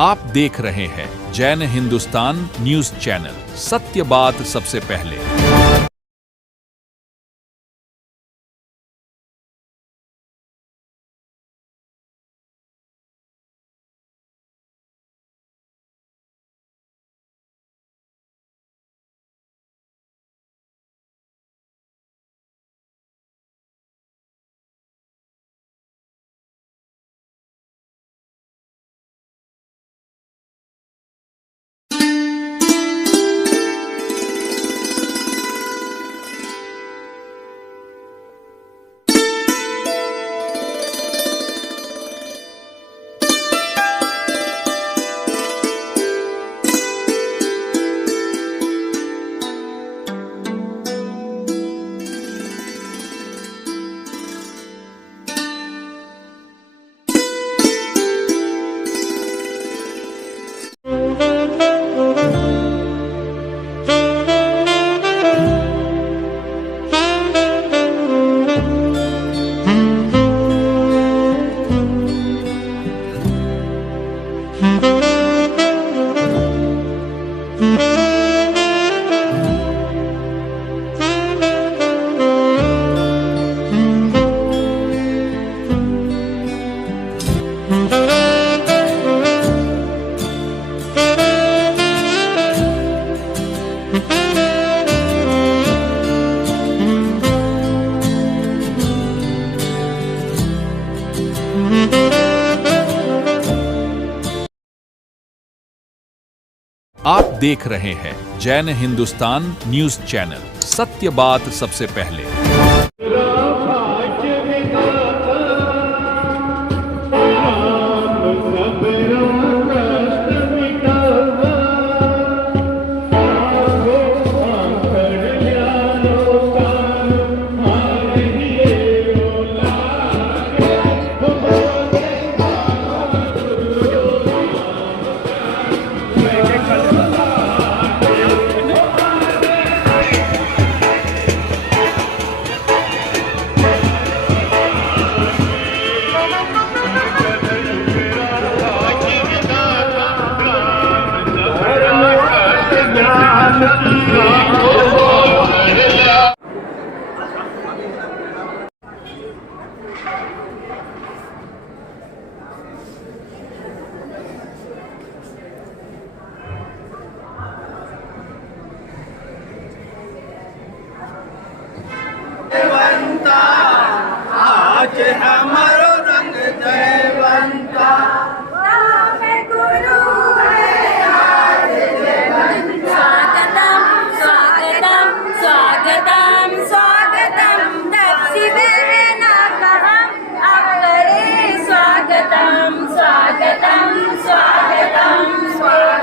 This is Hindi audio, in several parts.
आप देख रहे हैं जैन हिंदुस्तान न्यूज चैनल, सत्य बात सबसे पहले। आप देख रहे हैं जैन हिंदुस्तान न्यूज चैनल, सत्य बात सबसे पहले। आज हमारो रंग जयवंता, नाम गुरु है आज जयवंता। स्वागतम स्वागतम स्वागतम स्वागतम, दक्षिणेनाकहं अवरे स्वागतम स्वागतम स्वागतम स्वागतम।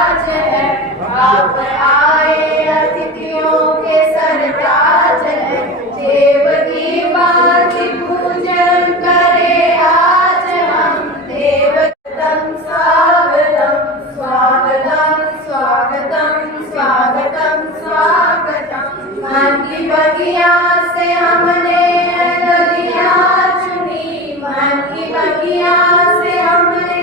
आज है, आप आए अतिथियों के सरताज है, देव की बाती पूजन करे आज हम, देवतम स्वागतम स्वागतम स्वागतम स्वागतम स्वागतम। मन की बगिया से हमने कलियां चुनी, मन की बगिया से हमने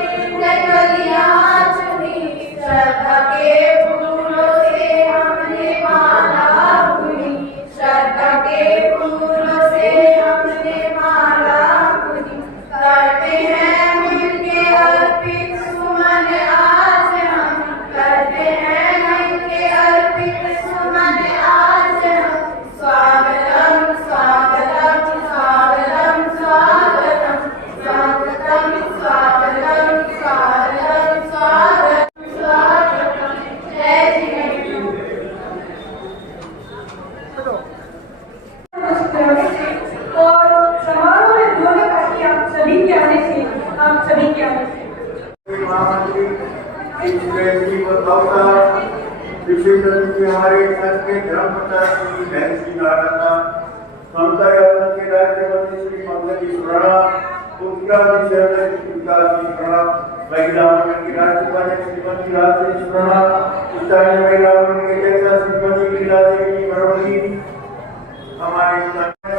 कलियां चुनी, श्रद्धा के फूलों से हमने माला बुनी, श्रद्धा के फूलों से हमने माला बुनी। करते हैं मिलके अर्पित सुमन आज हम, करते हैं मिलके अर्पित सुमन आज हम। स्वागतम स्वागतम स्वागतम स्वागतम स्वागतम स्वागतम स्वागतम स्वागतम स्वागतम। जय श्री और समारोह में ढोलक आती आप सभी के आने से, आप सभी के आने से हमारे संत के धर्म प्रचार की बहन श्री नारायणा समता यादव के राज्यमंत्री श्री मंगल स्मरणा उनका विषय उनका स्मरणा महिला मंडल की राज्यपाल श्रीमती राज स्मरणा स्थानीय महिला मंडल के जैसा श्रीमती लीला देवी मरवली हमारे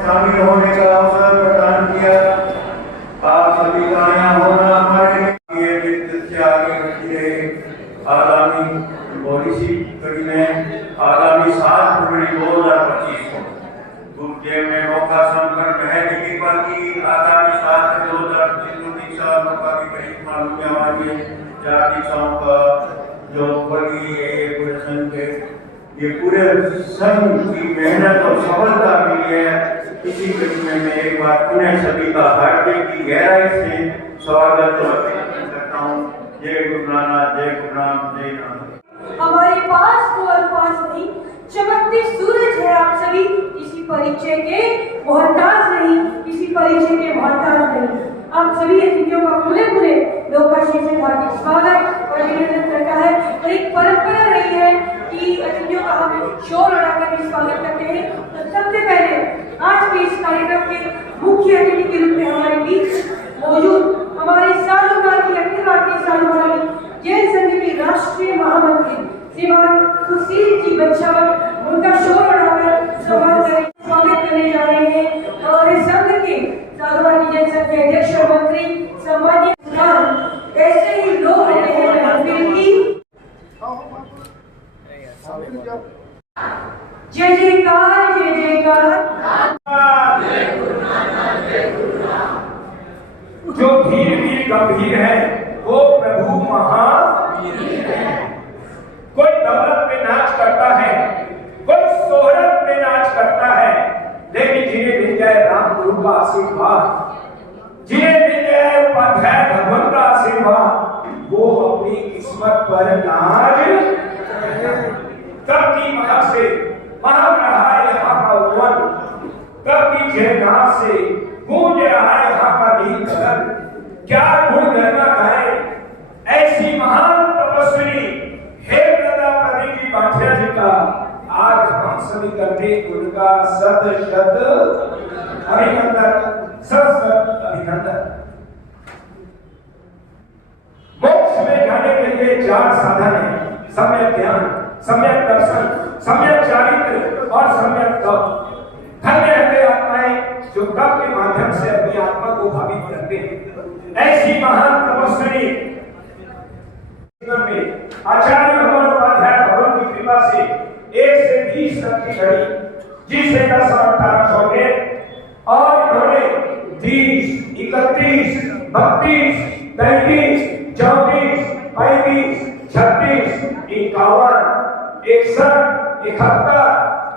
शामिल होने का अवसर प्रदान किया। आप सभी का यहाँ होना हमारे लिए नृत्य से आगे बढ़ती रहे। आगामी पॉलिसी कड़ी में आगामी 7 फरवरी 2025 को गुरुदेव में मौका संपन्न है दीपिका की आगामी 7 2025 को दीक्षा मौका की करीब मालूम है हमारी 4 दीक्षाओं का जो बड़ी है पूरे संघ के ये पूरे संघ की मेहनत और सफलता मिली है। इसी कड़ी में मैं एक बार पुनः सभी का हार्दिक की गहराई से स्वागत करता हूँ। जय गुरु नानक, जय गुरु राम, जय नानक। हमारे पास तो अल्फाज नहीं, चमकते सूरज है आप सभी, किसी परिचय के मोहताज नहीं, किसी परिचय के मोहताज नहीं। आप सभी अतिथियों का पूरे लोकाशी से हार्दिक स्वागत और अभिनंदन करता है। और एक परंपरा रही है कि अतिथियों का हम शोर उड़ाकर भी स्वागत करते हैं। तो सबसे पहले आज के इस कार्यक्रम के मुख्य अतिथि के रूप में हमारे बीच मौजूद हमारे सालों की अखिल भारतीय सालों जैन संघ के राष्ट्रीय महामंत्री श्रीमान सुशील जी बच्चावत, उनका शोर बढ़ाकर स्वागत करने जा रहे हैं। हमारे संघ के साधुवादी जैन संघ के अध्यक्ष और मंत्री सम्मानित ऐसे ही लोग होते हैं महफिल की। जय जयकार, जय जयकार। जो धीर भी गंभीर है वो प्रभु महावीर है। कोई दौलत में नाच करता है, कोई शोहरत में नाच करता है, लेकिन जिन्हें मिल जाए राम गुरु का आशीर्वाद, जिन्हें मिल जाए उपाध्याय भगवान का आशीर्वाद, वो अपनी किस्मत पर नाच कब की महक से महक रहा है यहाँ का उपवन, कब की जयनाथ से गूंज रहा है यहाँ का नील कदम। क्या गुण गणना गाए ऐसी महान तपस्विनी हे प्रदा प्रदीप पाठ्या जी का आज हम सभी करते उनका सत शत अभिनंदन, सत अभिनंदन। मोक्ष में जाने के लिए 4 साधन है, सम्यक ज्ञान, सम्यक दर्शन, सम्यक चारित्र और सम्यक तप। धन्य है आत्माएं जो तप के माध्यम से अपनी आत्मा को भावित करते हैं। ऐसी महान तपस्विनी में आचार्य भगवान उपाध्याय भगवान की कृपा से 1 से 20 तक की घड़ी, जिससे 10 और 18 होंगे, और इन्होंने 30, 31, 32, 33, 34, 35, 36, 51, 61, 71,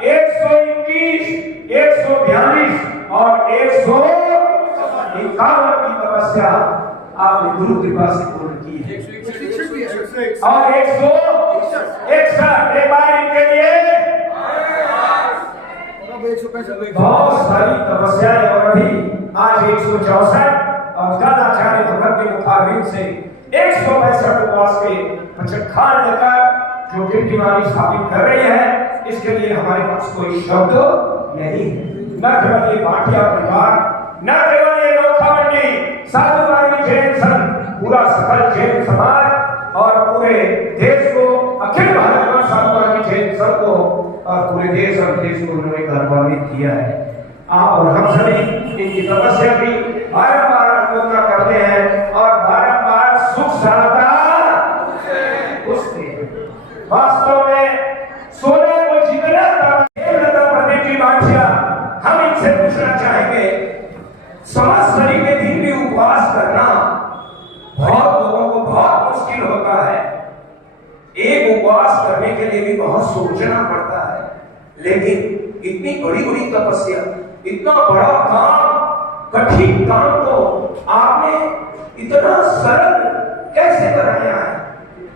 121, 142 और 151 की तपस्या आपने गुरु कृपा से पूर्ण की है। और 161 एक बार इनके लिए बहुत सारी तपस्याएं और अभी आज 164 और दादाचार्य भगत के मुखारबिंद से 165 उपवास के पचखान लेकर जो कीर्तिमानी स्थापित कर रही है, इसके लिए हमारे पास कोई शब्द नहीं है। न केवल ये भाटिया परिवार, न केवल ये नौखा मंडी, साधु मार्गी जैन संघ, पूरा सकल जैन समाज और पूरे देश को, अखिल भारत में साधु मार्गी जैन संघ को और पूरे देश और देश को उन्होंने गौरवान्वित किया है। आप और हम सभी इनकी तपस्या की बारंबार अनुमोदना करते हैं और बारंबार सुख शांता उससे वास्तव में सोने को जितना प्रदीप जी बाठिया, हम इनसे पूछना चाहेंगे, संवत्सरी के दिन भी उपवास करना बहुत लोगों को बहुत मुश्किल होता है। एक उपवास करने के लिए भी बहुत सोचना पड़ता है, लेकिन इतनी बड़ी बड़ी तपस्या, इतना बड़ा काम, कठिन काम को आपने इतना सरल कैसे बनाया है?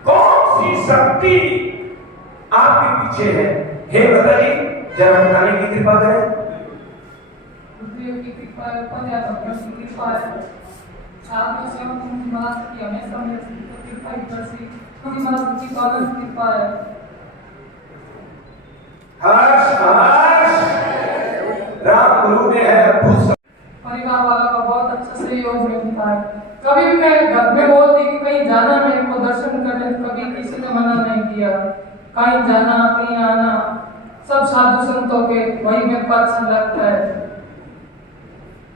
कौन सी शक्ति आपके पीछे है? हे माता जी, जरा बताने की कृपा करें। बुद्धियों की कृपा है, पर्यावरण की कृपा है, आपने स्वयं की बात की, हमेशा मेरे कृपा ही बरसी, हमारी बात की पालन कृपा है। हर्ष हर्ष, राम गुरु ने है अद्भुत। परिवार वालों का बहुत अच्छा सहयोग मिलता है। कभी भी मैं घर में बोलती कि कहीं जाना मेरे को दर्शन करने, कभी किसी ने मना नहीं किया। कहीं जाना, कहीं आना, सब साधु संतों के वही मेरे को अच्छा लगता है।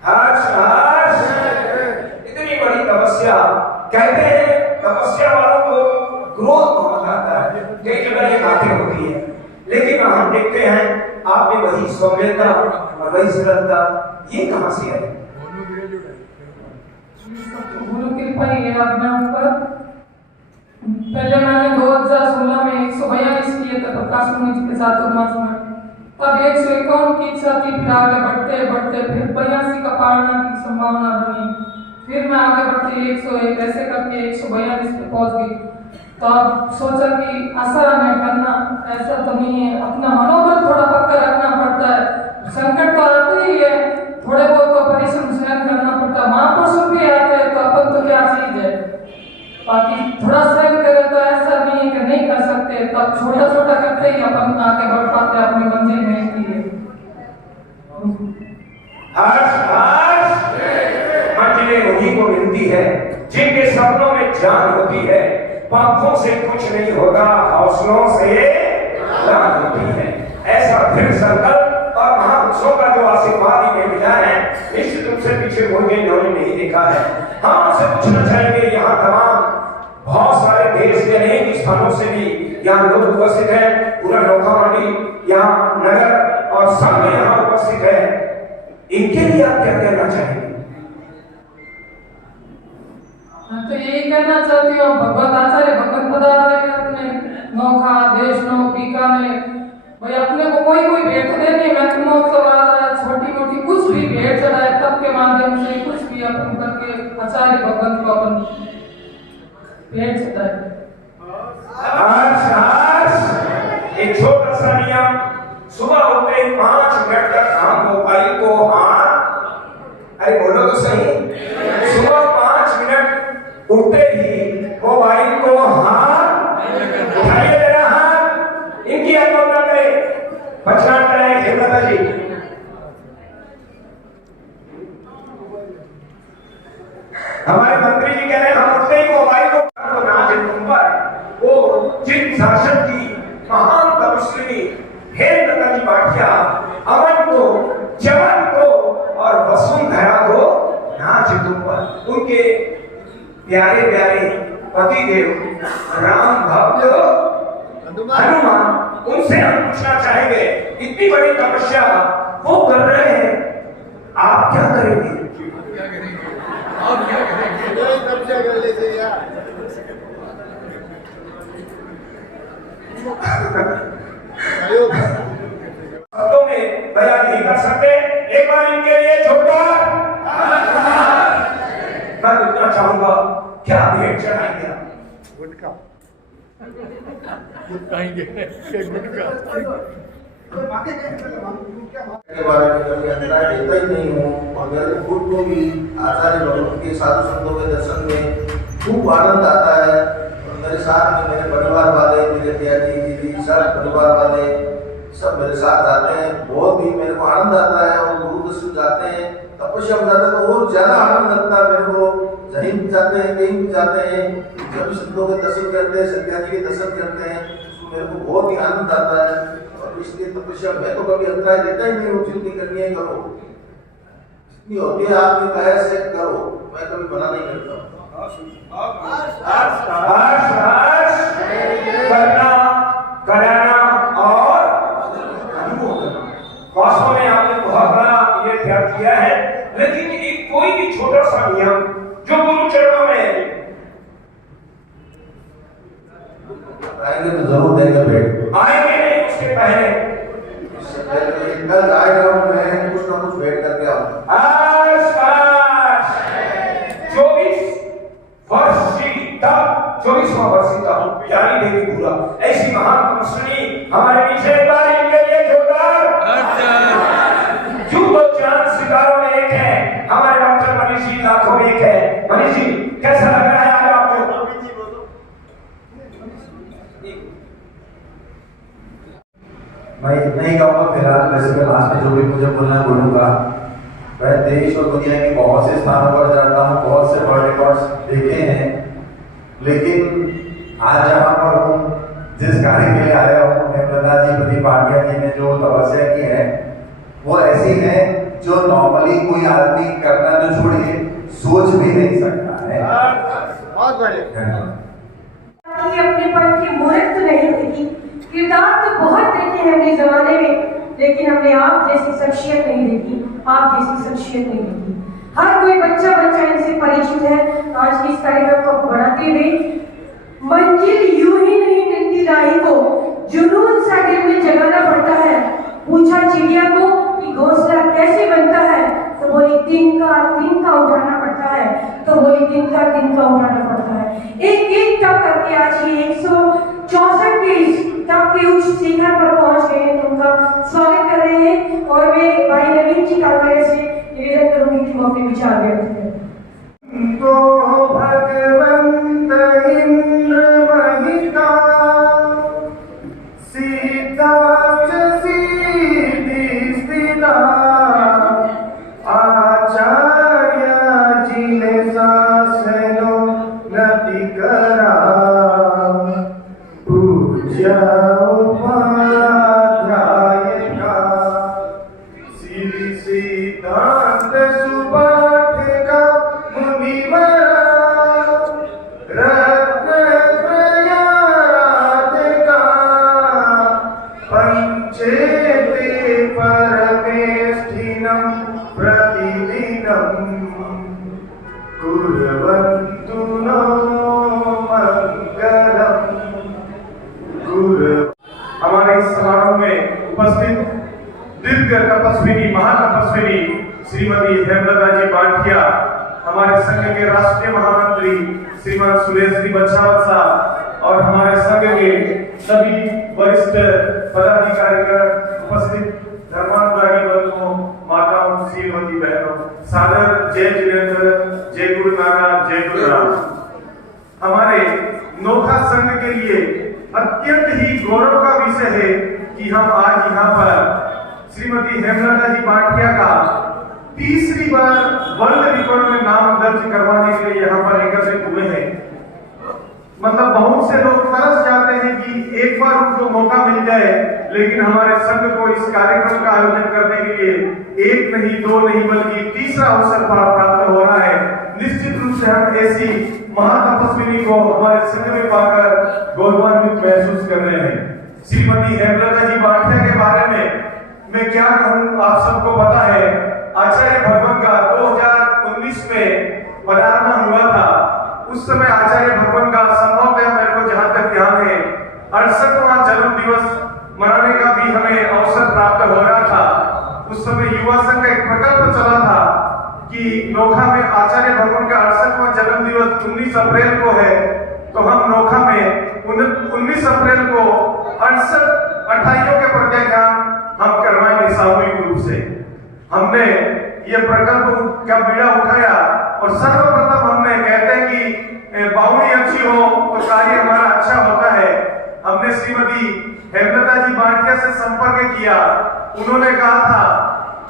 हर्ष हर्ष, इतनी बड़ी तपस्या, कहते हैं तपस्या वालों को क्रोध बहुत आता है, कई जगह ये बातें होती है, लेकिन हम देखते हैं आप में वही सौम्यता और वही सरलता, ये कहां से है? गुरु कृपा ही है अपने ऊपर। पहले मैंने 2016 में 142 किए थे प्रकाश मुनि जी के चातुर्मास में, तब 151 की इच्छा थी, फिर आगे बढ़ते बढ़ते फिर 82 का पालना की संभावना बनी, फिर मैं आगे बढ़ते 101 ऐसे करके 142 पे पहुंच गई। तो अब सोचा कि आशा में करना ऐसा तो नहीं है, अपना मनोबल थोड़ा पक्का रखना पड़ता है। संकट तो आते ही है, थोड़े बहुत तो परिश्रम सहन करना पड़ता है। महापुरुष भी आते हैं तो अपन तो क्या चीज है, बाकी थोड़ा सहन करे तो ऐसा नहीं है कि नहीं कर सकते, तब छोटा छोटा करते ही अपन आगे बढ़ पाते, अपनी मंजिल में ही है। हर्ष हर्ष, मंजिलें उन्हीं को मिलती है जिनके सपनों में जान होती है। पंखों से कुछ नहीं होगा, हौसलों से जान होती है। ऐसा दृढ़ संकल्प और महापुरुषों का जो आशीर्वाद इन्हें मिला है, निश्चित रूप से पीछे मुड़ के इन्होंने नहीं देखा है। हम आपसे पूछना चाहेंगे, यहाँ तमाम बहुत सारे देश के अनेक स्थानों से भी यहाँ लोग उपस्थित हैं, पूरा नौखा मंडी, यहाँ नगर और संघ यहाँ उपस्थित है, इनके लिए आप क्या कहना चाहेंगे? तो यही कहना चाहती हूँ, भगवत आचार्य भगवत पदार्थ है अपने नौखा देश नो बीकानेर, भाई अपने को कोई कोई भेंट देनी, महोत्सव आ रहा है, छोटी मोटी कुछ भी भेंट चढ़ाए, तब के माध्यम से कुछ भी अपन करके आचार्य भगवत को अपन भेंट चढ़ाए। एक छोटा सा नियम, सुबह उठते ही 5 मिनट तक हम मोबाइल को हाथ, अरे बोलो तो सही, सुबह 5 मिनट उठते ही मोबाइल को हाथ उठाइए, मेरा हाथ, इनकी अनुमोदना करें, बचना करें। हे माता जी, हमारे मंत्री जी कह रहे हैं हम उठते ही मोबाइल को नाच पर, वो जिन शासन की महान तपस्वी हेमलता जी बाठिया अमन को, चमन को और वसुंधरा को नाच पर, उनके प्यारे प्यारे पति देव राम भक्त हनुमान, उनसे हम पूछना चाहेंगे, इतनी बड़ी तपस्या वो कर रहे हैं, आप क्या करेंगे? तपस्या कर लेते यार। शब्दों में बयान नहीं कर सकते। एक बार इनके लिए जोरदार मैं पूछना चाहूंगा, क्या भेंट चढ़ाएंगे आप? गुटखा के बारे में कभी अंतराय देता ही नहीं हूँ, और गुट को भी आचार्य भगवान के साधु संतों के दर्शन में खूब आनंद आता है। और मेरे साथ में मेरे परिवार वाले, मेरे पिताजी, दीदी, सब परिवार वाले सब मेरे साथ आते हैं। बहुत ही मेरे को आनंद आता है। और गुरु दर्शन जाते हैं, तपस्या में जाते हैं तो और ज्यादा आनंद लगता है मेरे को। कहीं भी जाते हैं, कहीं भी जाते हैं, जब संतों के दर्शन करते हैं, सत्याजी के दर्शन करते हैं, तो मेरे को बहुत ही आनंद आता है। और इसलिए तपस्या मैं तो कभी अंतराय देता ही नहीं हूँ। जितनी करनी है करो, जितनी होती है आपकी कहे से करो, मैं कभी मना नहीं करता। करना, कराना और वास्तव में आपने बहुत बड़ा ये त्याग किया है। लेकिन एक कोई भी छोटा सा नियम जो गुरु चरणों में आएंगे तो जरूर देंगे भेंट। आएंगे नहीं उसके पहले कल आएगा मैं कुछ ना कुछ भेंट करके आऊंगा। आस 24 वर्षी तक 24वां वर्षी तक जारी देवी पूरा ऐसी महान तपस्वी हमारे पीछे एक बार इनके लिए जोरदार जो चांद सितारों में एक है। हमारे डॉक्टर मनीष जी लाखों में एक है। मनीष जी कैसा लग रहा है आज आपको? मैं इतना ही कहूँगा फिलहाल। वैसे मैं लास्ट में जो भी मुझे बोलना बोलूँगा। मैं देश और दुनिया के बहुत से स्थानों पर जाता हूँ, बहुत से वर्ल्ड रिकॉर्ड्स देखे हैं, लेकिन आज जहाँ पर हूँ, जिस कार्य के लिए आया हूँ, हेमलता जी, प्रदीप भाटिया जी ने जो तपस्या की है वो ऐसी है जो नॉर्मली कोई आदमी करना तो छोड़िए सोच भी नहीं सकता है। बहुत बढ़िया। अपने पर की मूर्त तो नहीं देखी, किरदार तो बहुत देखे हैं अपने जमाने में, लेकिन हमने आप जैसी शख्सियत नहीं देखी, आप जैसी शख्सियत नहीं देखी। हर कोई बच्चा इनसे परिचित है। आज की इस कार्यक्रम को बढ़ाते हुए मंजिल यूं ही नहीं मिलती राही को, जुनून सा दिल में जगाना पड़ता है। पूछा चिड़िया को कि घोंसला कैसे बनता है, तो बोली दिन का उठाना पड़ता है, तो बोली दिन का उठाना पड़ता है। एक एक टप करके आज ये 164 के टप के उच्च शिखर पर पहुंच गए हैं। तो उनका स्वागत कर रहे हैं और मैं भाई नवीन जी का से निवेदन करूंगी कि वो अपने विचार व्यक्त करें। तो भगवंत इंद्र महिता सीता सीधी स्थिता आचार्य जी ने शासनो नति करा पूज्य उपाध्याय का श्री सिद्धांत सुपाठ का मुनिवरा रत्न प्रयात का पंचेते परमेष्ठिनं प्रतिदिनं कुर्वन्तु नो मंगलम्। हमारे इस समारोह में उपस्थित दीर्घ तपस्विनी, महातपस्विनी श्रीमती हेमलता जी भाटिया, हमारे संघ के राष्ट्रीय महामंत्री श्रीमान सुरेश जी बच्चावत साहब और हमारे संघ के सभी वरिष्ठ पदाधिकारी उपस्थित धर्मानुरागी बंधुओं, माताओं, श्रीमती बहनों, सादर जय जिनेन्द्र, जय गुरु नानक, जय गुरु राम। हमारे नोखा संघ के लिए अत्यंत ही गौरव का विषय है कि हम आज यहाँ पर श्रीमती हेमलता जी भाटिया का तीसरी बार वर्ल्ड रिकॉर्ड में नाम दर्ज करवाने के लिए यहाँ पर एकत्रित हुए हैं। मतलब बहुत से लोग तरस जाते हैं कि एक बार उनको मौका मिल जाए, लेकिन हमारे संघ को इस कार्यक्रम का आयोजन करने के लिए एक नहीं, दो नहीं, बल्कि तीसरा अवसर प्राप्त हो रहा है। निश्चित रूप से हम ऐसी महातपस्विनी को हमारे संघ में पाकर गौरवान्वित महसूस कर रहे हैं। श्रीमती हेमलता जी भाटिया के बारे में मैं क्या कहूँ, आप सबको पता है आचार्य भगवान का 2019 में पधारना हुआ था। उस समय आचार्य भगवान का संभवतः मेरे को जहां तक ध्यान है 68वां जन्म दिवस मनाने का भी हमें अवसर प्राप्त हो रहा था। उस समय युवा संघ का एक प्रकल्प चला था कि नोखा में आचार्य भगवान का 68वां जन्म दिवस 19 अप्रैल को है, तो हम नोखा में 19 अप्रैल को 68 अठाइयों के प्रत्याख्यान हम करवाएंगे सामूहिक रूप से। हमने ये प्रकल्प का बीड़ा उठाया और सर्वप्रथम हमने कहते हैं कि श्रीमती हेमलता जी बांटिया से संपर्क किया। उन्होंने कहा था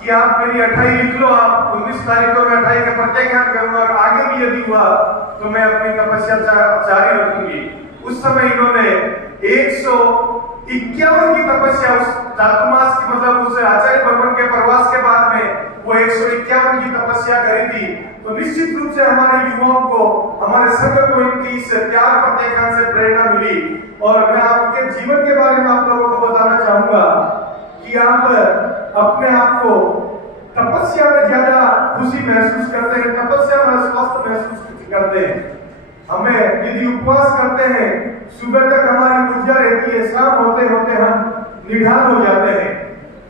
कि आप मेरी 28 लिख लो, आप 19 तारीख को मैं 28 का प्रत्याख्यान करूंगा और आगे भी यदि हुआ तो मैं अपनी तपस्या जारी रखूंगी। उस समय इन्होंने 151 की तपस्या उस चातुर्मास की मतलब उस आचार्य भगवान के प्रवास के बाद में वो 151 की तपस्या करी थी। तो निश्चित रूप से हमारे युवाओं को, हमारे संघ को इनकी इस त्याग प्रत्याख्यान से प्रेरणा मिली। और मैं आपके जीवन के बारे में आप लोगों को बताना चाहूंगा कि आप अपने आप को तपस्या में ज्यादा खुशी महसूस करते हैं, तपस्या में स्वस्थ महसूस करते हैं। हमें यदि उपवास करते हैं, सुबह तक हमारी ऊर्जा रहती है, शाम होते होते हम निढाल हो जाते हैं।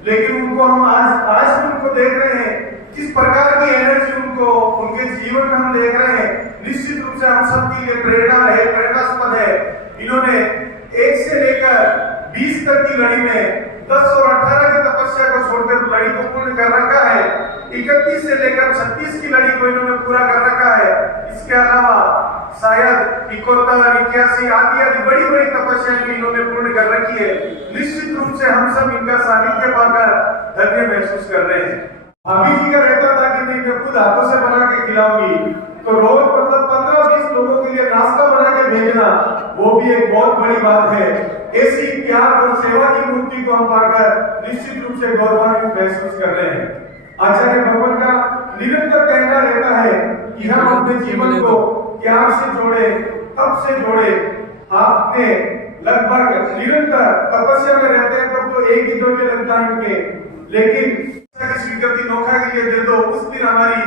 लेकिन उनको हम आज उनको देख रहे हैं, किस प्रकार की एनर्जी उनको उनके जीवन में हम देख रहे हैं। निश्चित रूप से हम सबके लिए प्रेरणा है, प्रेरणास्पद है। इन्होंने 1 से लेकर 20 तक की लड़ी में 10 और 18 की तपस्या को छोड़कर लड़ी को पूर्ण कर रखा है। 31 से लेकर 36 की लड़ी को इन्होंने पूरा कर रखा है। इसके अलावा शायद 71, 81 आदि बड़ी बड़ी तपस्याएं भी इन्होंने पूर्ण कर रखी है। निश्चित रूप से हम सब इनका सानिध्य पाकर धन्य महसूस कर रहे हैं। भाभी जी का रहता था कि नहीं मैं खुद हाथों से बना के खिलाऊंगी, तो रोज मतलब 15-20 लोगों के लिए नाश्ता बना के भेजना वो भी एक बहुत बड़ी बात है। ऐसी प्यार और सेवा की मूर्ति को हम पाकर निश्चित रूप से गौरवान्वित महसूस कर रहे हैं। आचार्य भगवान का निरंतर कहना रहता है कि हम अपने जीवन को त्याग से जोड़े, तप से जोड़े। आपने लगभग निरंतर तपस्या में रहते हैं तो एक ही द्रव्य लगता है इनके, लेकिन स्वीकृति नौखा के लिए दे दो, उस दिन हमारी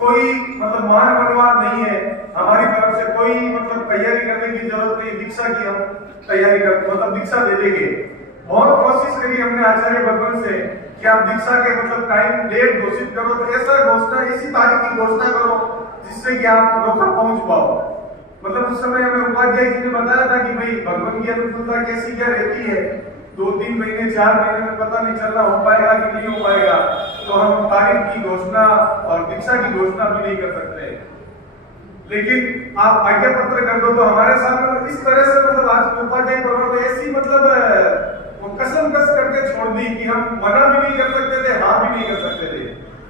कोई मतलब मान मनवाद नहीं है। हमारी तरफ से कोई मतलब तैयारी करने की जरूरत नहीं, दीक्षा की हम तैयारी कर मतलब दीक्षा दे देंगे। बहुत कोशिश करी हमने आचार्य भगवान से कि आप दीक्षा के मतलब टाइम डेट घोषित करो, तो ऐसा घोषणा इसी तारीख की घोषणा करो जिससे कि आप नौखा पहुंच पाओ। मतलब उस समय हमें उपाध्याय जी ने बताया था कि भाई भगवान की अनुकूलता कैसी क्या रहती है, 2-3 महीने 4 महीने में पता नहीं चलना हो पाएगा कि नहीं हो पाएगा, तो हम तारीख की घोषणा और दीक्षा की घोषणा भी नहीं कर सकते। लेकिन आप आज्ञा पत्र कर दो तो हमारे सामने इस तरह से मतलब आज उपाध्याय प्रवर्तन ऐसी मतलब कसम कस करके छोड़ दी कि हम मना भी नहीं कर सकते थे, हाँ भी नहीं कर सकते थे।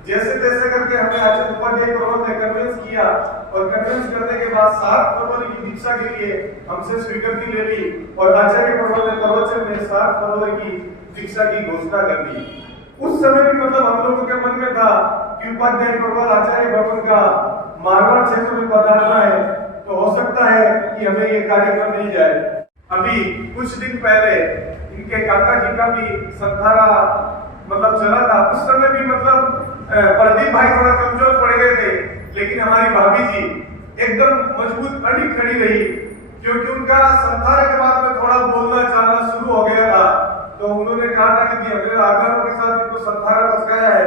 जैसे तैसे करके हमने आचार्य उपाध्याय प्रवर्तन ने कन्विंस किया और कन्विंस करने के बाद 7 फरवरी की दीक्षा के लिए हमसे स्वीकृति ले ली और आचार्य प्रवर्तन प्रवचन में 7 फरवरी की दीक्षा की घोषणा कर दी। उस समय भी मतलब हम लोगों के मन में था कि उपाध्याय प्रवर्तन आचार्य भवन का मारवाड़ क्षेत्र में पधारना है, तो हो सकता है कि हमें ये कार्यक्रम मिल जाए। अभी कुछ दिन पहले इनके काका जी का भी संथारा मतलब चला था। उस समय भी मतलब प्रदीप भाई थोड़ा कमजोर पड़ गए थे, लेकिन हमारी भाभी जी एकदम मजबूत अड़ी खड़ी रही, क्योंकि उनका संथारा के बाद में थोड़ा बोलना चालना शुरू हो गया था। तो उन्होंने कहा था कि अगले आगारों के साथ इनको संथारा बच गया है,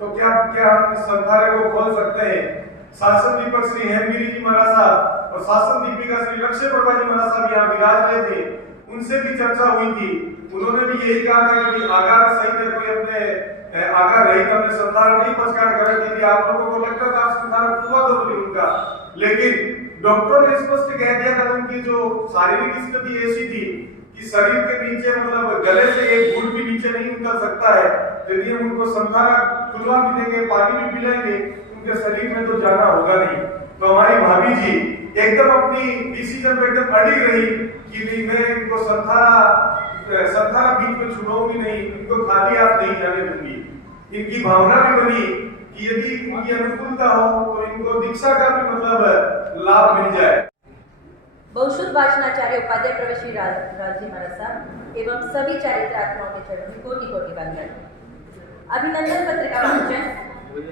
तो क्या हम इस संथारे को खोल सकते हैं। शासन दीपक श्री हेमगिरी जी महाराज साहब और शासन दीपिका श्री लक्ष्य प्रभा जी महाराज साहब यहाँ विराज रहे थे, उनसे भी चर्चा हुई थी। उन्होंने भी यही कहा था कि आगार सहित कोई अपने आगार रही तो हमने संथारा नहीं पचकार करे थे। आप लोगों को लगता था संथारा पूरा तो बोली उनका, लेकिन डॉक्टर ने स्पष्ट कह दिया था उनकी जो शारीरिक स्थिति ऐसी थी कि शरीर के नीचे मतलब गले से एक घूंट भी नीचे नहीं उतर सकता है। यदि हम उनको संथारा खुलवा भी देंगे, पानी भी पिलाएंगे, उनके शरीर में तो जाना होगा नहीं। तो हमारी भाभी जी एकदम अपनी डिसीजन पे एकदम अड़ी रही कि नहीं मैं इनको संथारा बीच में छुड़ाऊंगी नहीं, इनको खाली हाथ नहीं जाने दूंगी। इनकी भावना भी बनी कि यदि उनकी अनुकूलता हो तो इनको दीक्षा का भी मतलब लाभ मिल जाए। बहुश्रुत भाषणाचार्य उपाध्याय प्रवेश श्री राज जी महाराज साहब एवं सभी चारित्रात्माओं के चरणों में कोटि कोटि वंदन। अभिनंदन पत्र का वाचन।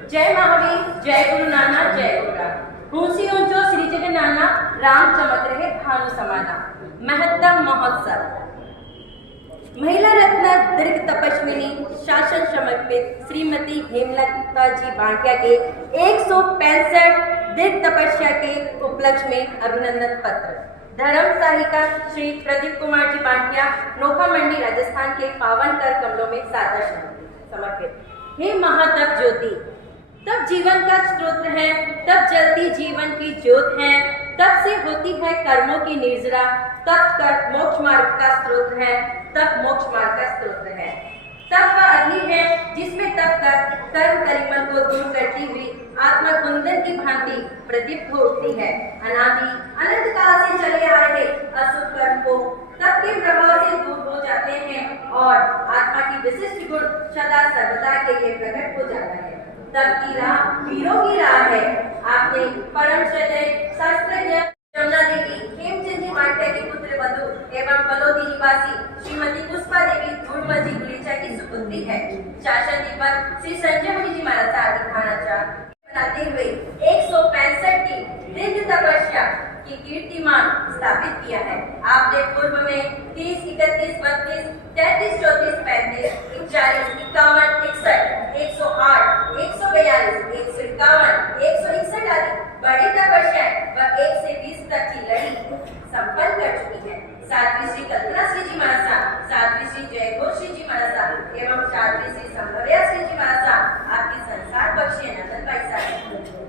जय महावीर, जय गुरु नानक, जय गुरु राम। हूसी ऊंचो श्री जगन्नाना, राम चमक रहे भानु समाना। महत्तम महोत्सव। महिला रत्न दीर्घ तपस्विनी शासन समर्पित श्रीमती हेमलता जी बांटिया के 165 दीर्घ तपस्या के उपलक्ष्य में अभिनंदन पत्र। धर्म सहायिका श्री प्रदीप कुमार जी बांटिया, नोखा मंडी, राजस्थान के पावन कर कमलों में सादर समर्पित। हे महातप ज्योति, तब जीवन का स्रोत है, तब जलती जीवन की ज्योत है। तप से होती है कर्मों की निर्जरा, तप कर मोक्ष मार्ग का स्रोत है, तप मोक्ष मार्ग का स्रोत है। तप वह अग्नि है जिसमें तप कर कर्म करिमल को दूर करती हुई आत्मा कुंदन की भांति प्रदीप्त हो उठती है। अनादि अनंत काल से चले आ रहे अशुभ कर्म को तप के प्रभाव से दूर हो जाते हैं और आत्मा की विशिष्ट गुण सदा सर्वदा के लिए प्रकट हो जाता है। तप की राह वीरों की राह है। आपने परम श्रद्धेय शास्त्रज्ञ जमुना देवी हेमचंद जी मार्के की पुत्र वधु एवं पलोदी निवासी श्रीमती पुष्पा देवी धूर्मजी गुलीचा की सुपुत्री है। शासन दीपक श्री संजय मुनि जी महाराज आदि खानाचार बनाते हुए 165 की दीर्घ तपस्या की कीर्तिमान स्थापित किया है। आपने पूर्व में 30, 31, 32, 33, 34, 35, 40, 51, 61, 108, 142, 151, 161 आदि बड़ी तपस्या व 1 से 20 तक की लड़ी संपन्न कर चुकी है। साध्वी श्री कल्पना श्री जी महाराज, साध्वी श्री जयघोष श्री जी महाराज एवं साध्वी श्री संभव्या श्री जी महाराज आपकी संसार बख्शे नंदन भाई साहब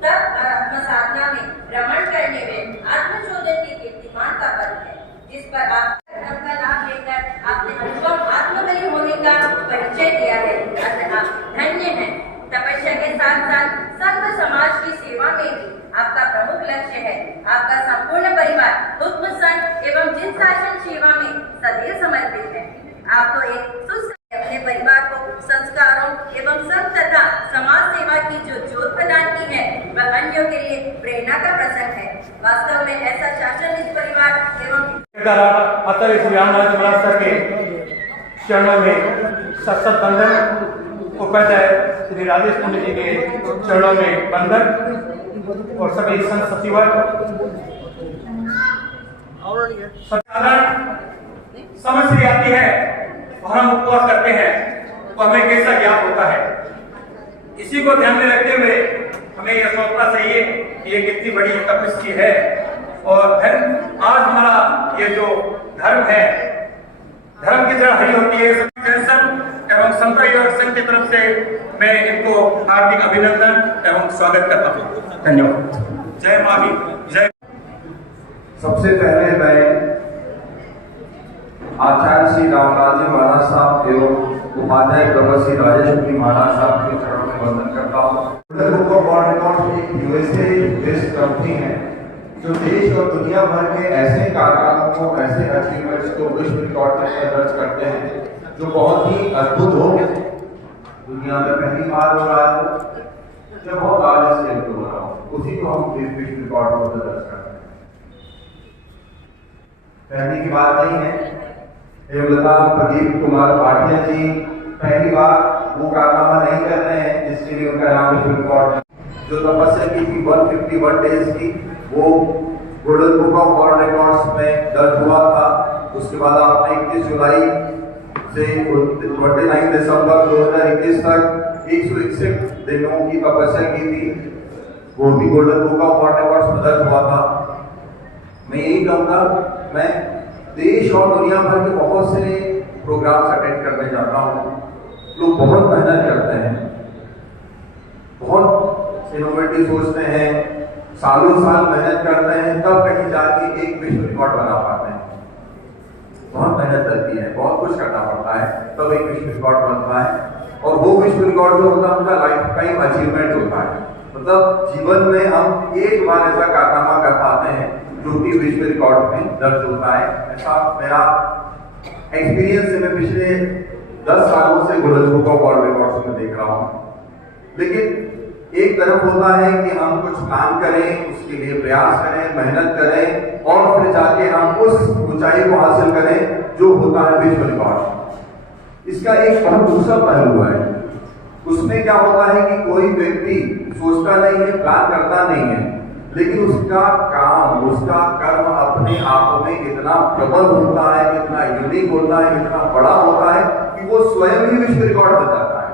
तब और आत्म साधना में रमण करने में आत्मचोदन की कीर्तिमान का पद है, जिस पर आप धर्म का लाभ लेकर आपने अनुपम आत्मबली होने का परिचय दिया है। अतः आप धन्य हैं। तपस्या के साथ साथ सर्व समाज की सेवा में भी आपका प्रमुख लक्ष्य है। आपका संपूर्ण परिवार उत्तम संघ एवं जिन शासन सेवा में सदैव समर्पित है। आपको एक सुस्त अपने परिवार को संस्कारों एवं संघ तथा समाज सेवा की जो ज्योत प्रदान की है वह अन्यों के लिए प्रेरणा का प्रसंग है। वास्तव में ऐसा शासन इस परिवार एवं के चरणों में सत्सत बंधन, उपाध्याय श्री राजेश पंडित जी के चरणों में बंधन और सभी संत सचिवर समस्या आती है और हम उपवास करते हैं तो हमें कैसा ज्ञात होता है। इसी को ध्यान में रखते हुए हमें यह सोचना चाहिए कि ये कितनी बड़ी तपस्या है और धर्म आज हमारा ये जो धर्म है, धर्म की तरह हरी होती है। एवं संत संघ की तरफ से मैं इनको हार्दिक अभिनंदन एवं स्वागत करता हूँ। धन्यवाद। जय माँ की जय। सबसे पहले मैं आचार्य श्री रामलाल जी महाराज साहब एवं उपाध्याय प्रोफेसर श्री राजेश मुनि महाराज साहब के चरणों में वंदन करता हूँ। बुक ऑफ वर्ल्ड रिकॉर्ड एक यूएसए बेस्ड कंपनी है जो देश और दुनिया भर के ऐसे कारनामों को, ऐसे अचीवमेंट्स को विश्व रिकॉर्ड में दर्ज करते हैं जो बहुत ही अद्भुत हो, दुनिया में पहली बार हो रहा है या बहुत large स्केल पे हो रहा हो, उसी को हम विश्व रिकॉर्ड में दर्ज करते हैं। पहली की बात नहीं है। हेमलता प्रदीप कुमार भाटिया जी पहली बार वो कारनामा नहीं कर रहे हैं जिसके लिए उनका नाम विश्व रिकॉर्ड है। जो तपस्या की थी 151 डेज की, वो golden book of world records में दर्ज हुआ था। उसके बाद आपने 21 जुलाई से 29 दिसंबर 2021 तक 161 दिनों की तपस्या की थी, वो भी golden book of world records में दर्ज हुआ था। मैं यही कहूँगा, मैं देश और दुनिया भर के बहुत से प्रोग्राम्स अटेंड करने जाता हूँ। लोग बहुत मेहनत करते हैं, बहुत इनोवेटिव सोचते हैं, सालों साल मेहनत करते हैं, तब कहीं जाके एक विश्व रिकॉर्ड बना पाते हैं। बहुत मेहनत लगती है, बहुत कुछ करना पड़ता है, तब एक विश्व रिकॉर्ड बनता है। और वो विश्व रिकॉर्ड जो होता है उनका लाइफ टाइम अचीवमेंट होता है। मतलब जीवन में हम एक बार ऐसा कारनामा कर पाते हैं जो कि विश्व रिकॉर्ड में दर्ज होता है। ऐसा मेरा एक्सपीरियंस है। मैं पिछले 10 सालों से Guinness book of world records में देख रहा हूँ। लेकिन एक तरफ होता है कि हम कुछ काम करें, उसके लिए प्रयास करें, मेहनत करें और फिर जाके हम उस ऊंचाई को हासिल करें जो होता है विश्व रिकॉर्ड। इसका एक बहुत दूसरा पहलू है। उसमें क्या होता है कि कोई व्यक्ति सोचता नहीं है, प्लान करता नहीं है, लेकिन उसका काम, उसका कर्म अपने आप में इतना प्रबल होता है, इतना यूनिक होता है, इतना बड़ा होता है कि वो स्वयं ही विश्व रिकॉर्ड बन जाता है।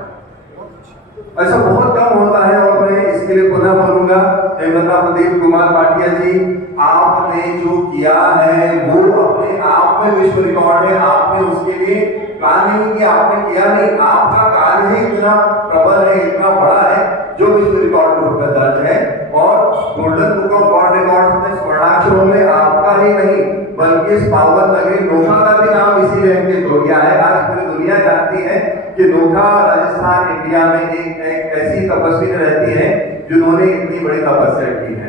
ऐसा बहुत कम होता है। और मैं इसके लिए पुनः बोलूंगा, हेमलता प्रदीप कुमार भाटिया जी, आपने जो किया है वो अपने आप में विश्व रिकॉर्ड है। आपने उसके लिए प्लान नहीं किया, आपने किया नहीं, आपका कार्य ही इतना प्रबल है, इतना बड़ा है जो विश्व रिकॉर्ड में दर्ज है। और golden book of world records में स्वर्णाक्षरों में आपका ही नहीं बल्कि इस पावन नगरी नोखा का भी नाम इसीलिए अंकित हो गया है। आज पूरी दुनिया जानती है कि नोखा राजस्थान इंडिया में एक ऐसी तपस्वी रहती है जिन्होंने इतनी बड़ी तपस्या की है।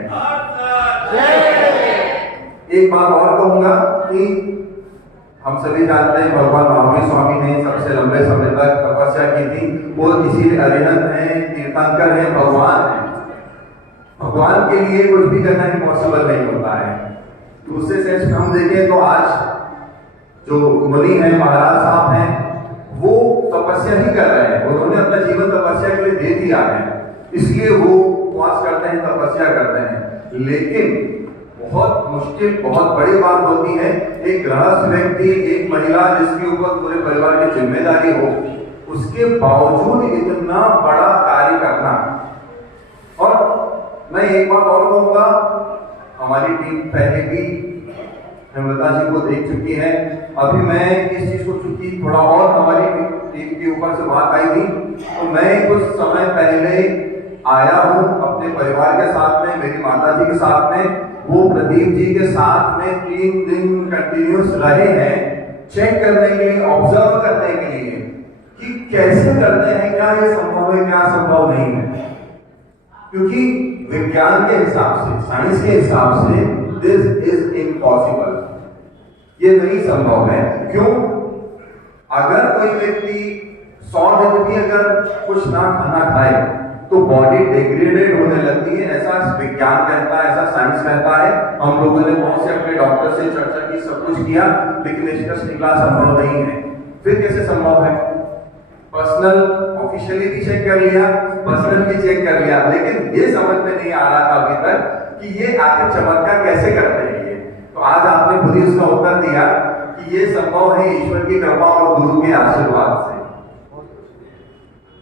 एक बात और कहूंगा कि हम सभी जानते हैं भगवान महावीर स्वामी ने सबसे लंबे समय तक तपस्या की थी। वो इसीलिए अरिहंत हैं, तीर्थंकर हैं, भगवान हैं। भगवान के लिए कुछ भी करना इम्पॉसिबल नहीं होता है। दूसरे सेंस में हम देखें तो आज जो मुनि हैं, महाराज साहब हैं, वो तपस्या ही कर रहे हैं। उन्होंने अपना जीवन तपस्या के लिए दे दिया है, इसलिए वो उपवास करते हैं, तपस्या करते हैं। लेकिन बहुत मुश्किल, बहुत बड़ी बात होती है एक गृहस्थ व्यक्ति, एक महिला जिसके ऊपर पूरे परिवार की जिम्मेदारी हो, उसके बावजूद इतना बड़ा कार्य करना। और मैं एक बात और कहूंगा, हमारी टीम पहले भी हेमलता जी को देख चुकी है। अभी मैं इस चीज को, चूंकि थोड़ा और हमारी टीम के ऊपर से बात आई थी, तो मैं कुछ समय पहले आया हूं अपने परिवार के साथ में, मेरी माता जी के साथ में। वो प्रदीप जी के साथ में 3 दिन कंटिन्यूस रहे हैं, चेक करने के लिए, ऑब्जर्व करने के लिए कि कैसे करते हैं, क्या ये संभव है, क्या संभव नहीं है। क्योंकि विज्ञान के हिसाब से, साइंस के हिसाब से दिस इज इम्पॉसिबल, ये नहीं संभव है। क्यों? अगर कोई व्यक्ति 100 दिन भी अगर कुछ ना खाना खाए तो बॉडी डिग्रेडेड होने लगती है, ऐसा विज्ञान कहता है, ऐसा साइंस कहता है। हम लोगों ने बहुत से अपने डॉक्टर से चर्चा की, सब कुछ किया, लेकिन निष्कर्ष निकला संभव नहीं है। फिर कैसे संभव है? पर्सनल ऑफिशियली भी चेक कर लिया, पर्सनल भी चेक कर लिया, लेकिन ये समझ में नहीं आ रहा था अभी तक कि ये आखिर चमत्कार कैसे करते हैं ये। तो आज आपने खुद ही उसका उत्तर दिया कि ये संभव है ईश्वर की कृपा और गुरु के आशीर्वाद से।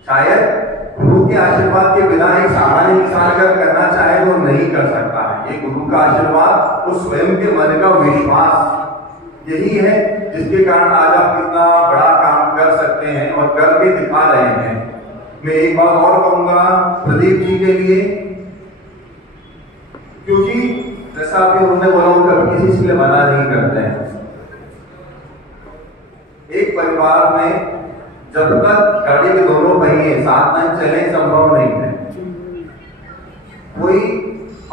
शायद गुरु के आशीर्वाद के बिना एक सामान्य इंसान अगर करना चाहे तो नहीं कर सकता है। ये गुरु का आशीर्वाद, वो स्वयं के मन का विश्वास, यही है जिसके कारण आज आप कितना बड़ा काम कर सकते हैं और करके दिखा रहे हैं। मैं एक बात और कहूंगा प्रदीप जी के लिए, क्योंकि जैसा अभी उन्होंने बोला, वो कभी किसी चीज के लिए मना नहीं करते हैं। एक परिवार में जब तक गाड़ी के दोनों पहिए साथ में चले संभव नहीं है। कोई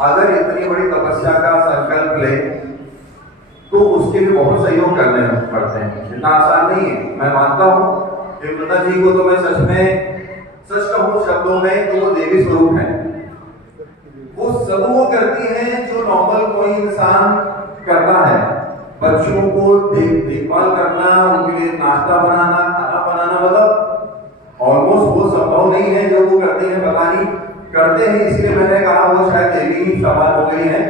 अगर इतनी बड़ी तपस्या का संकल्प ले तो उसके लिए बहुत सहयोग करने पड़ते हैं, इतना आसान नहीं है। मैं मानता हूँ हेमलता जी को तो मैं सच कहूँ शब्दों में तो वो देवी स्वरूप है। वो सब वो करती हैं जो नॉर्मल कोई इंसान करता है। बच्चों को देखभाल करना, उनके लिए नाश्ता बनाना, खाना बनाना, मतलब ऑलमोस्ट वो संभव नहीं है जो वो करते हैं। पता नहीं करते हैं, इसलिए मैंने कहा वो शायद देवी ही सवाल हो गई है,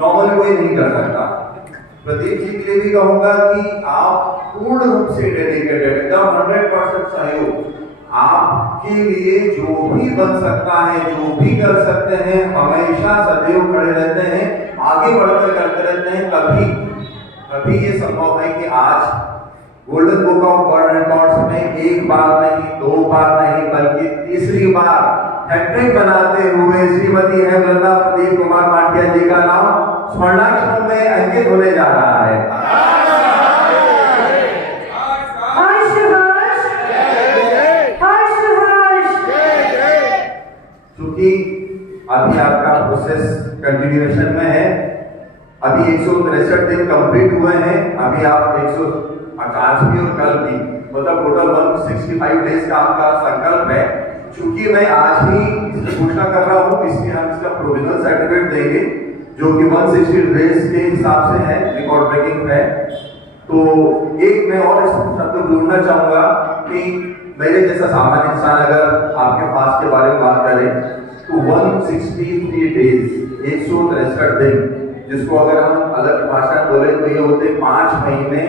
नॉर्मल कोई नहीं कर सकता। प्रदीप जी के लिए भी कहूंगा कि आप पूर्ण रूप से डेडिकेटेड, एकदम 100% सहयोग। आपके लिए जो भी बन सकता है, जो भी कर सकते हैं, हमेशा सदैव खड़े रहते हैं, आगे बढ़कर करते रहते हैं। कभी ये संभव है कि आज golden book of world records में एक बार नहीं, 2 बार नहीं, बल्कि तीसरी बार हैट्रिक बनाते हुए श्रीमती हेमलता प्रदीप कुमार माटिया जी का नाम स्वर्णाक्षरों में अंकित होने जा रहा है। क्योंकि अभी आपका प्रोसेस कंटिन्यूएशन में है, अभी 163 दिन कंप्लीट हुए हैं, अभी आप 158 भी और कल भी, मतलब टोटल 165 डेज का आपका संकल्प है। चूंकि मैं आज ही इसकी घोषणा कर रहा हूँ, इसलिए हम इसका प्रोविजनल सर्टिफिकेट देंगे जो कि 160 डेज के हिसाब से है, रिकॉर्ड ब्रेकिंग है। तो एक मैं और इस शब्द जोड़ना चाहूंगा कि मेरे जैसा सामान्य इंसान अगर आपके पास के बारे में बात करें तो 163 डेज, 163 दिन, जिसको अगर हम अलग भाषा में बोले तो ये होते 5 महीने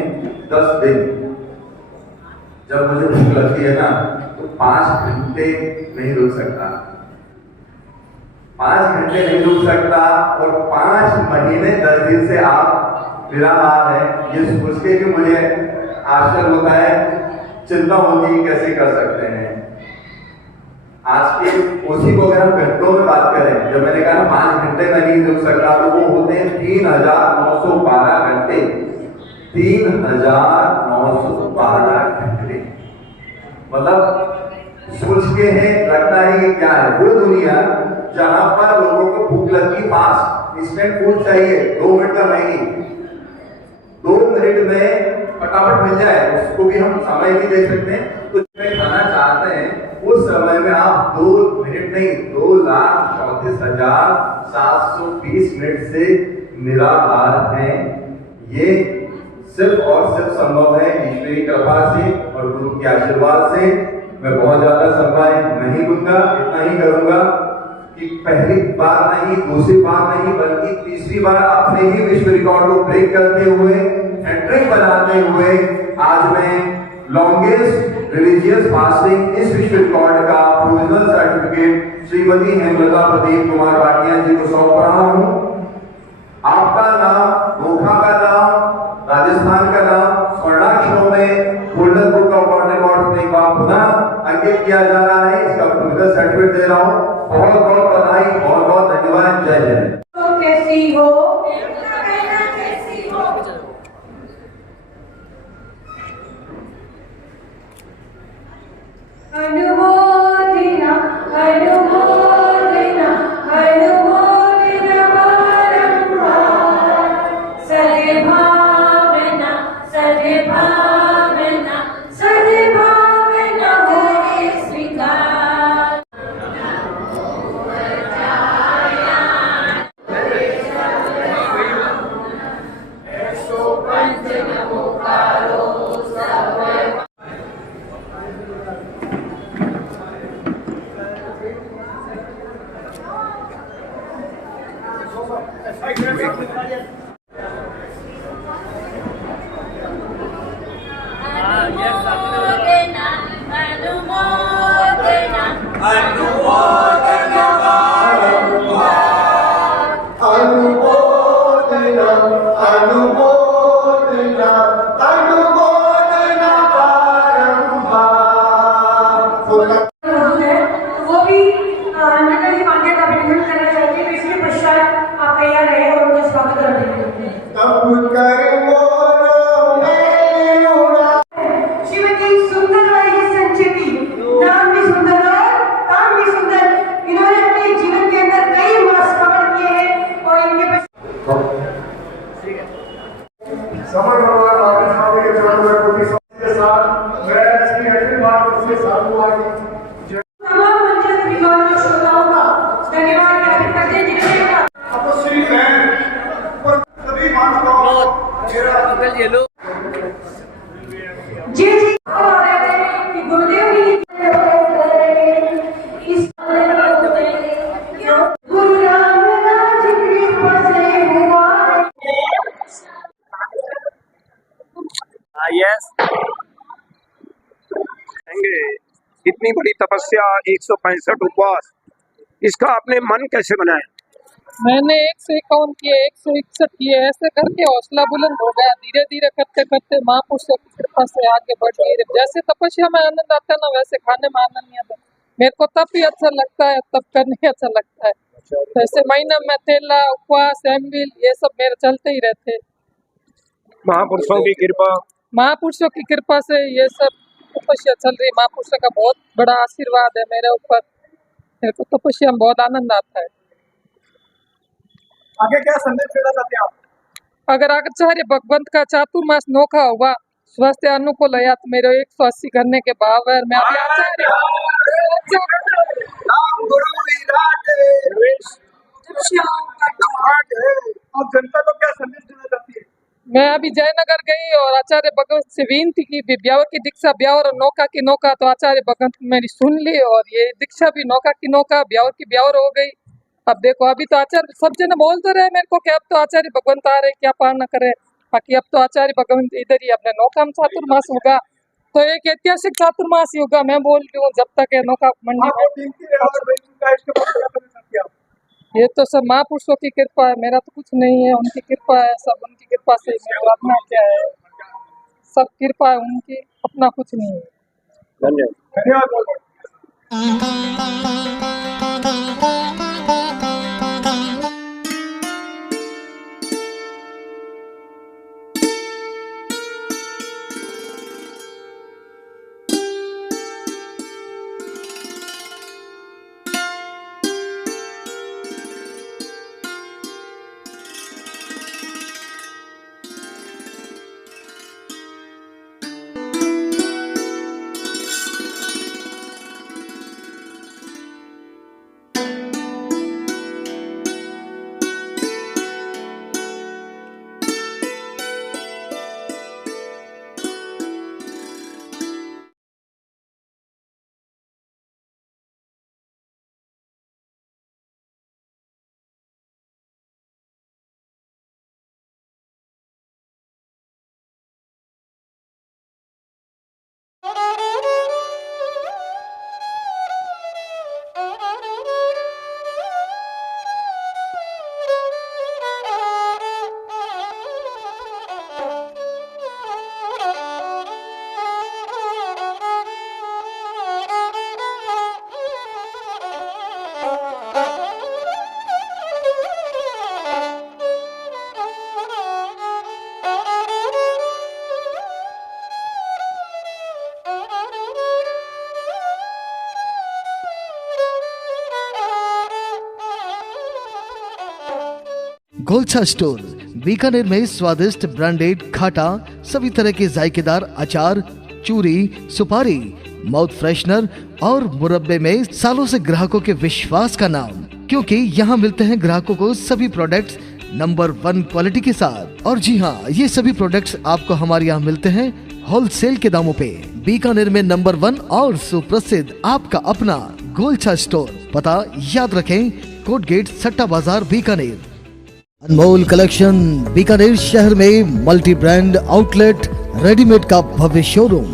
10 दिन। जब मुझे भूख लगती है ना तो 5 घंटे नहीं रुक सकता, 5 घंटे नहीं रुक सकता, और 5 महीने 10 दिन से आप निराहार है, ये सोच के भी मुझे आश्चर्य होता है, चिंता होती है कैसे कर सकते हैं। आज के उसी को अगर हम घंटों में बात करें, जब मैंने कहा 5 घंटे में नहीं रुक सकता, तो वो होते हैं 3912 घंटे। 3912 घंटे, मतलब सोच के है लगता है कि क्या है वो दुनिया जहां पर लोगों को भूख लगी फास्ट, इंस्टेंट फूड चाहिए, 2 मिनट का मैगी, 2 मिनट में फटाफट मिल जाए, उसको भी हम समय नहीं दे सकते। तो खाना चाहते हैं उस समय में आप 2 मिनट नहीं, 2,34,720 मिनट से निराहार हैं। ये सिर्फ और सिर्फ संभव है ईश्वरी कृपा से और गुरु के आशीर्वाद से। मैं बहुत ज्यादा समय नहीं लूंगा, इतना ही करूंगा कि पहली बार नहीं, दूसरी बार नहीं, बल्कि तीसरी बार अपने ही विश्व रिकॉर्ड को ब्रेक करते हुए, हैट्रिक बनाते हुए आज मैं लॉन्गेस्ट रिलीजियस फास्टिंग इस विश्व रिकॉर्ड का प्रोविजनल सर्टिफिकेट श्रीमती हेमलता प्रदीप कुमार भाटिया जी को सौंप रहा हूं। आपका नाम, नोखा का नाम, राजस्थान का नाम स्वर्णाक्षरों में golden book of world record में एक बार पुनः अंकित किया जा रहा है। इसका प्रोविजनल सर्टिफिकेट दे रहा हूं। बहुत बहुत बधाई, बहुत बहुत धन्यवाद। जय जय। तो कैसी हो अनुमोदिना अनुमोदिना अनुमोदिना बारंबार, सद्भावना सद्भावना सद्भावना हो स्वीकार। अनुमोदना अनुमोदना अनुमोदना बारंबार, अनुमोदना अनुमोदना अनुमोदना बारंबार। वो भी नगर जी पांडे का अभिनंदन करना चाहती है। इसके पश्चात आप तैयार रहे और उनका स्वागत कर देंगे। तब कर वो श्रीमती सुंदरबाई जी संचेती, नाम भी सुंदर और काम भी सुंदर। इन्होंने अपने जीवन के अंदर कई मास कवर किए हैं और इनके समय भगवान आपके सामने के चरणों में कोटि के साथ मैं इसकी अंतिम बात उसके साथ हुआ कि तमाम मंच विद्वान और श्रोताओं का धन्यवाद ज्ञापित करते हैं जिन्होंने तपस्वी हैं और सभी मानवताओं मेरा जी जी आ रहे थे कि गुरुदेव ही इस गुरु रामदास कृपा से हुआ। यस इतनी बड़ी तपस्या, 165 उपवास, इसका आपने मन कैसे बनाया? मैंने 151 किए, 161 किए, ऐसे करके हौसला बुलंद हो गया। धीरे धीरे करते करते महापुरुषों की कृपा से आगे बढ़ गई। जैसे तपस्या में आनंद आता है ना, वैसे खाने में आनंद नहीं आता। मेरे को तब भी अच्छा लगता है, तब करने अच्छा लगता है। जैसे महीना में तेला, उपवास, एम्बिल, ये सब मेरे चलते ही रहते। महापुरुषों की कृपा, महापुरुषों की कृपा से ये सब तपस्या चल रही। महापुरुषों का बहुत बड़ा आशीर्वाद है मेरे ऊपर। मेरे को तपस्या में बहुत आनंद आता है। आगे क्या संदेश देना चाहते हैं आप? अगर आचार्य भगवंत का चातुर्मास नोखा हुआ, स्वास्थ्य अनुकूल है, तो मेरे 180 करने के भाव है। मैं अभी आचार्य आप जनता को क्या संदेश देना चाहती है? मैं अभी जयनगर गई और आचार्य भगवंत से विनती की, ब्यावर की दीक्षा ब्यावर और नौका की नौका, तो आचार्य भगवंत मेरी सुन ली और ये दीक्षा भी नौका की नौका, ब्यावर की ब्यावर हो गई। अब देखो, अभी तो आचार्य सब जने बोलते रहे मेरे को कि अब तो आचार्य भगवंत आ रहे, क्या पार न करे। बाकी अब तो आचार्य भगवंत इधर ही अपने नौका में चातुर्मास होगा, तो एक ऐतिहासिक चातुर्मास ही होगा। मैं बोल रही हूँ जब तक है नौका मंडी में। ये तो सब महापुरुषों की कृपा है, मेरा तो कुछ नहीं है, उनकी कृपा है। सब उनकी कृपा से मेरा अपना क्या है, सब कृपा है उनकी, अपना कुछ नहीं है। धन्यवाद। गोलछा स्टोर बीकानेर में स्वादिष्ट ब्रांडेड खाटा सभी तरह के जायकेदार अचार, चूरी, सुपारी, माउथ फ्रेशनर और मुरब्बे में सालों से ग्राहकों के विश्वास का नाम, क्योंकि यहाँ मिलते हैं ग्राहकों को सभी प्रोडक्ट्स नंबर 1 क्वालिटी के साथ। और जी हाँ, ये सभी प्रोडक्ट्स आपको हमारे यहाँ मिलते हैं होलसेल के दामों पे। बीकानेर में नंबर 1 और सुप्रसिद्ध आपका अपना गोलछा स्टोर, पता याद रखें, कोट गेट, सट्टा बाजार, बीकानेर। अनमोल कलेक्शन बीकानेर शहर में मल्टी ब्रांड आउटलेट रेडीमेड का भव्य शोरूम,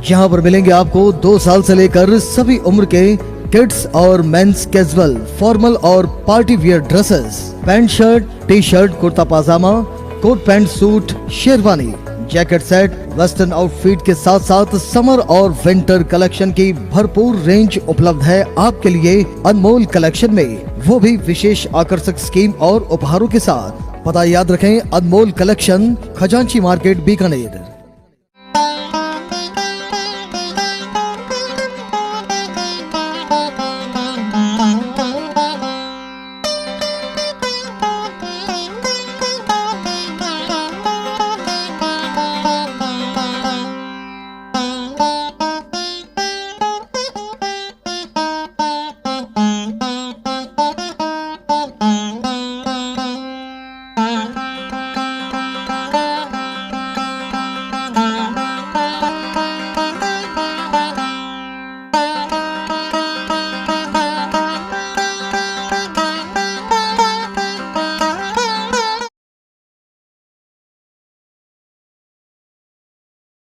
जहां पर मिलेंगे आपको 2 साल से लेकर सभी उम्र के किड्स और मेंस कैजुअल, फॉर्मल और party wear dresses, pant shirt, T shirt, kurta pajama, coat pant suit, sherwani, jacket set, western outfit के साथ साथ समर और विंटर कलेक्शन की भरपूर रेंज उपलब्ध है आपके लिए अनमोल कलेक्शन में, वो भी विशेष आकर्षक स्कीम और उपहारों के साथ। पता याद रखें, अनमोल कलेक्शन, खजांची मार्केट, बीकानेर।